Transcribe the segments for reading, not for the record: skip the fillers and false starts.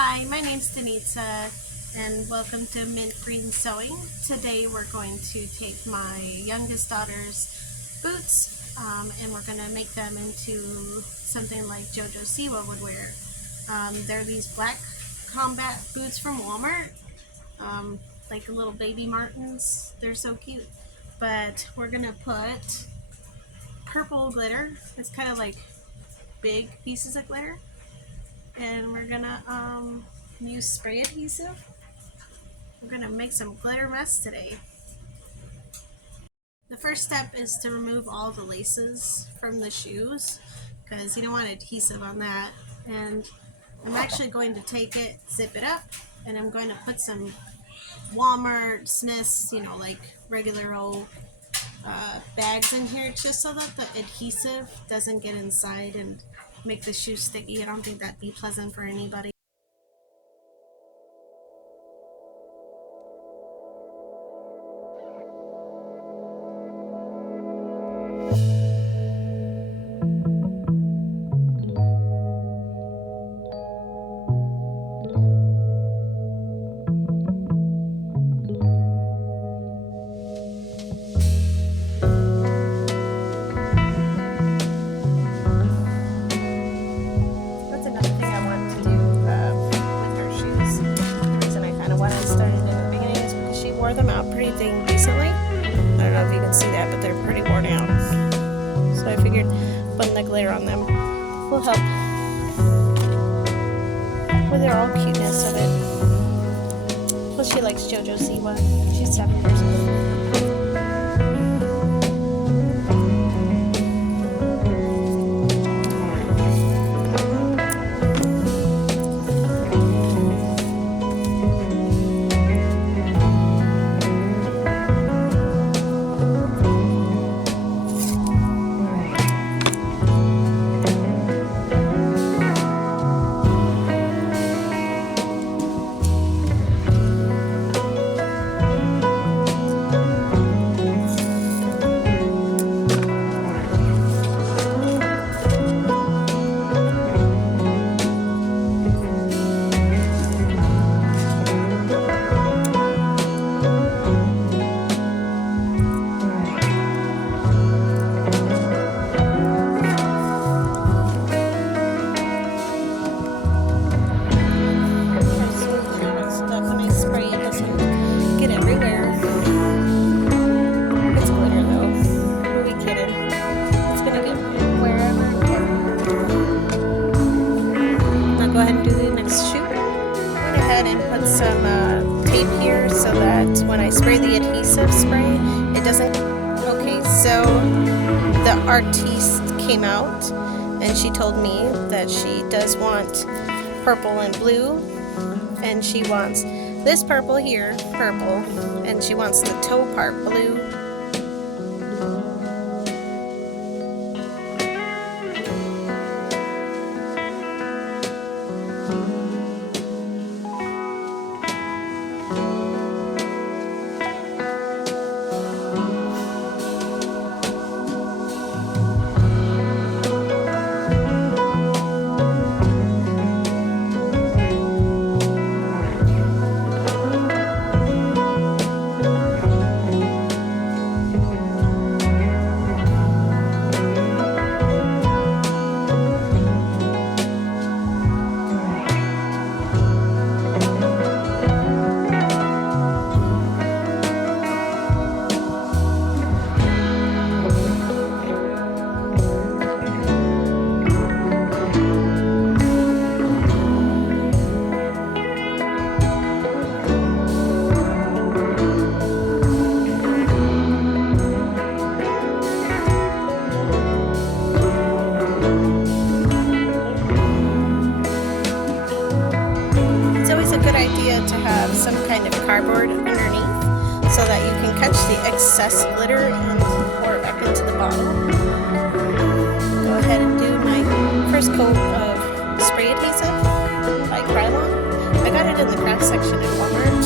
Hi, my name's Denitza and welcome to Mint Green Sewing. Today we're going to take my youngest daughter's boots and we're going to make them into something like Jojo Siwa would wear. They're these black combat boots from Walmart, like little baby Martens. They're so cute. But we're going to put purple glitter. It's kind of like big pieces of glitter. And we're gonna use spray adhesive. We're gonna make some glitter mess today. The first step is to remove all the laces from the shoes because you don't want adhesive on that. And I'm actually going to take it, zip it up, and I'm going to put some Walmart Smiths, like regular old bags in here just so that the adhesive doesn't get inside and make the shoe sticky. I don't think that'd be pleasant for anybody. Wore them out pretty dang recently. I don't know if you can see that, but they're pretty worn out. So I figured putting the glitter on them will help with the all cuteness of it. Plus she likes Jojo Siwa. She's 7 years old. Go ahead and do the next shoot. Went ahead and put some tape here so that when I spray the adhesive spray, it doesn't. Okay, so the artiste came out and she told me that she does want purple and blue, and she wants this purple here, purple, and she wants the toe part blue. Idea to have some kind of cardboard underneath so that you can catch the excess glitter and pour it back into the bottle. Go ahead and do my first coat of spray adhesive by Krylon. I got it in the craft section at Walmart.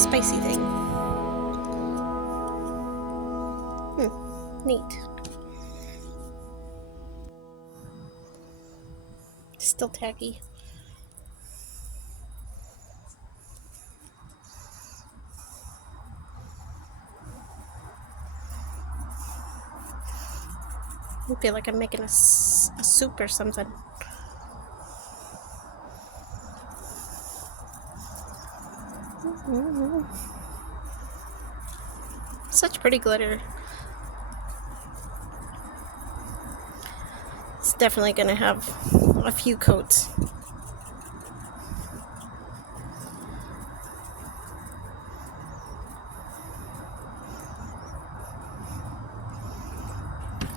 spicy thing. Neat. Still tacky. I feel like I'm making a soup or something. Such pretty glitter. It's definitely going to have a few coats.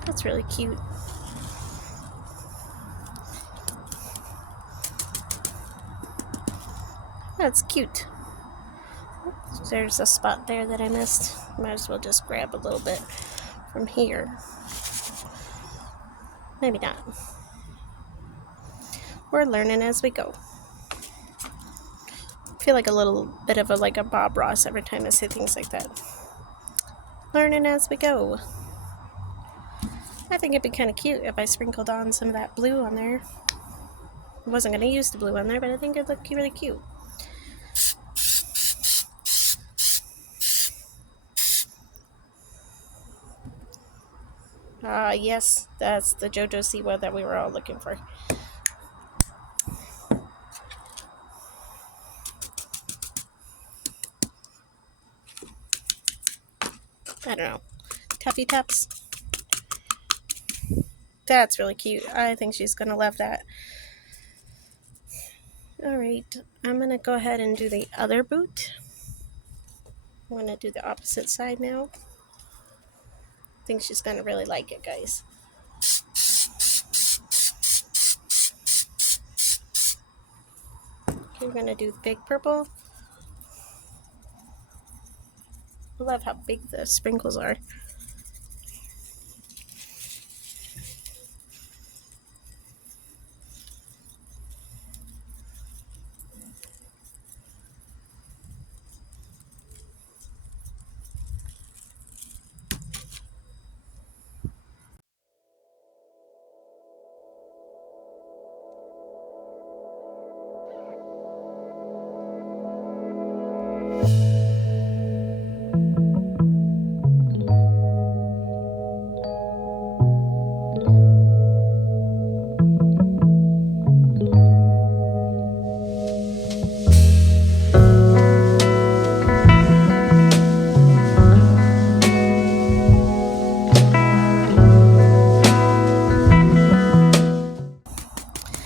That's really cute. That's cute. There's a spot there that I missed. Might as well just grab a little bit from here. Maybe not. We're learning as we go. I feel like a little bit of like a Bob Ross every time I say things like that. Learning as we go. I think it'd be kind of cute if I sprinkled on some of that blue on there. I wasn't going to use the blue on there, but I think it'd look really cute. Yes, that's the Jojo Siwa that we were all looking for. I don't know. Tuffy Tups. That's really cute. I think she's going to love that. Alright, I'm going to go ahead and do the other boot. I'm going to do the opposite side now. I think she's going to really like it, guys. Okay, we're going to do the big purple. I love how big the sprinkles are.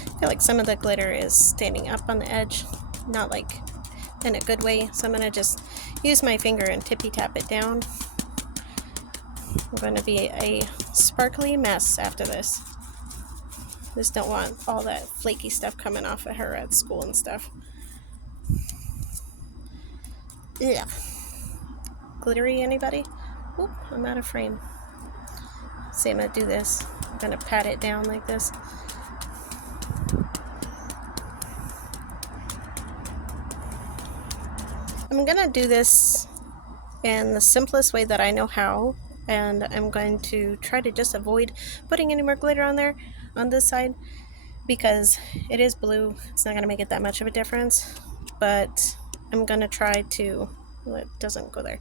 I feel like some of the glitter is standing up on the edge, not like in a good way, so I'm going to just use my finger and tippy tap it down. We're going to be a sparkly mess after this. Just don't want all that flaky stuff coming off of her at school and stuff. Yeah. Glittery, anybody? Oop, I'm out of frame. See, I'm going to do this. I'm going to pat it down like this. I'm going to do this in the simplest way that I know how, and I'm going to try to just avoid putting any more glitter on there on this side because it is blue. It's not going to make it that much of a difference, but I'm going to try to, well, it doesn't go there.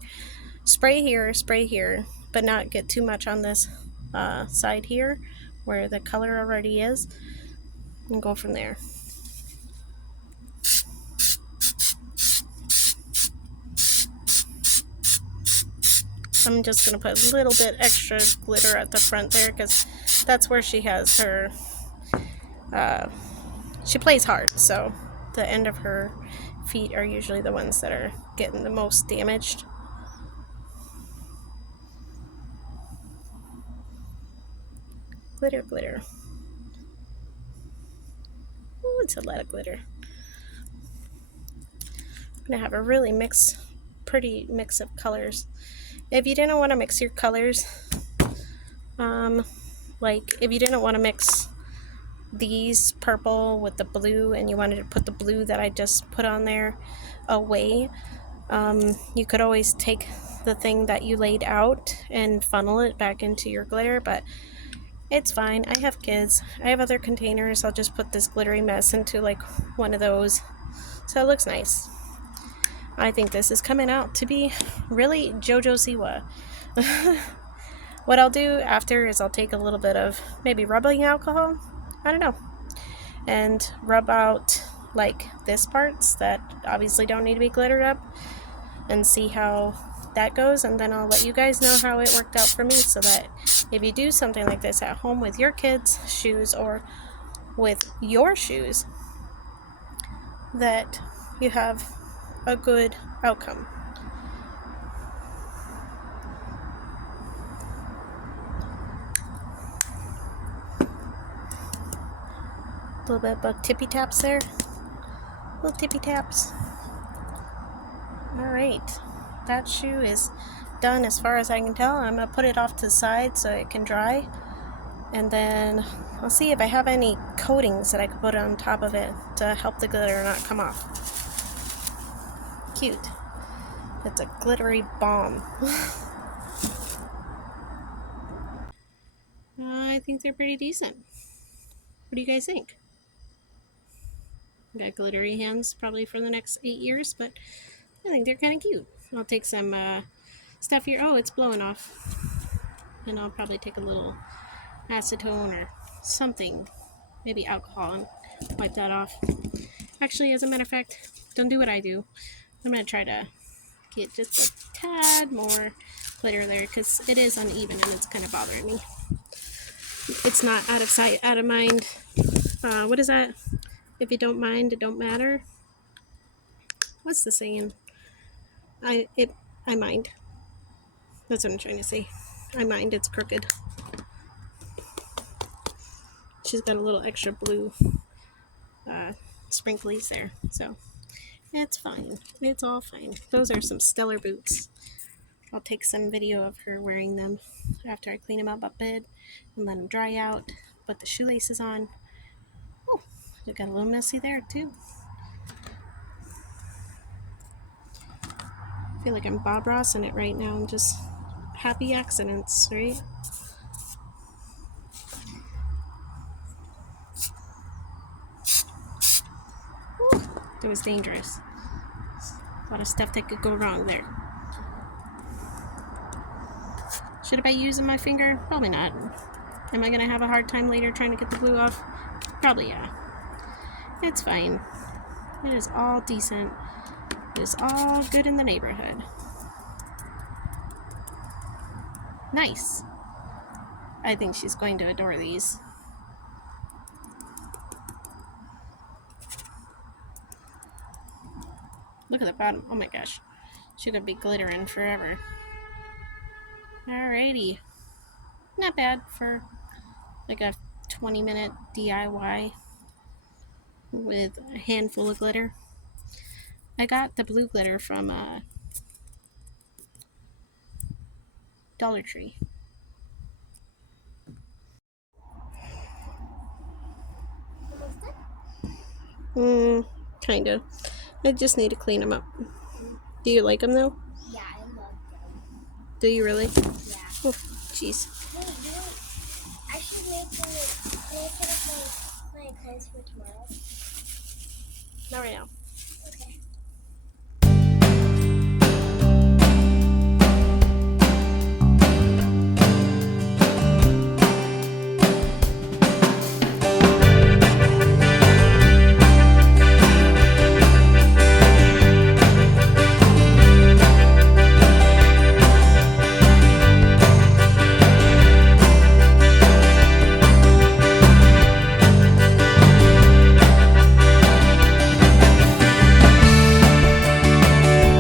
Spray here, but not get too much on this side here where the color already is, and go from there. I'm just going to put a little bit extra glitter at the front there because that's where she has her, she plays hard, so the end of her feet are usually the ones that are getting the most damaged. Glitter, glitter. Ooh, it's a lot of glitter. I'm going to have a really pretty mix of colors. If you didn't want to mix your colors, like if you didn't want to mix these purple with the blue and you wanted to put the blue that I just put on there away, You could always take the thing that you laid out and funnel it back into your glitter, but it's fine. I have kids. I have other containers. I'll just put this glittery mess into like one of those. So it looks nice. I think this is coming out to be really Jojo Siwa. What I'll do after is I'll take a little bit of maybe rubbing alcohol, I don't know, and rub out like this parts that obviously don't need to be glittered up and see how that goes, and then I'll let you guys know how it worked out for me, so that if you do something like this at home with your kids' shoes or with your shoes, that you have a good outcome. A little bit of tippy taps there. Little tippy taps. Alright. That shoe is done as far as I can tell. I'm going to put it off to the side so it can dry. And then I'll see if I have any coatings that I could put on top of it to help the glitter not come off. Cute. It's a glittery bomb. I think they're pretty decent. What do you guys think? Got glittery hands probably for the next 8 years, but I think they're kind of cute. I'll take some stuff here. Oh, it's blowing off. And I'll probably take a little acetone or something, maybe alcohol, and wipe that off. Actually, as a matter of fact, don't do what I do. I'm going to try to get just a tad more glitter there because it is uneven and it's kind of bothering me. It's not out of sight, out of mind. What is that? If you don't mind, it don't matter. What's the saying? I mind. That's what I'm trying to say. I mind it's crooked. She's got a little extra blue sprinklies there, so it's fine. It's all fine. Those are some stellar boots. I'll take some video of her wearing them after I clean them up a bit and let them dry out. Put the shoelaces on. Oh, they got a little messy there too. I feel like I'm Bob Ross in it right now. I'm just happy accidents, right? Ooh, that was dangerous. A lot of stuff that could go wrong there. Should I be using my finger? Probably not. Am I going to have a hard time later trying to get the glue off? Probably, yeah. It's fine. It is all decent. It is all good in the neighborhood. Nice. I think she's going to adore these. Look at the bottom. Oh my gosh. She could be glittering forever. Alrighty. Not bad for like a 20-minute DIY with a handful of glitter. I got the blue glitter from Dollar Tree. Kind of. I just need to clean them up. Do you like them though? Yeah, I love them. Do you really? Yeah. Oh, jeez. I should make my clothes for tomorrow. Not right now.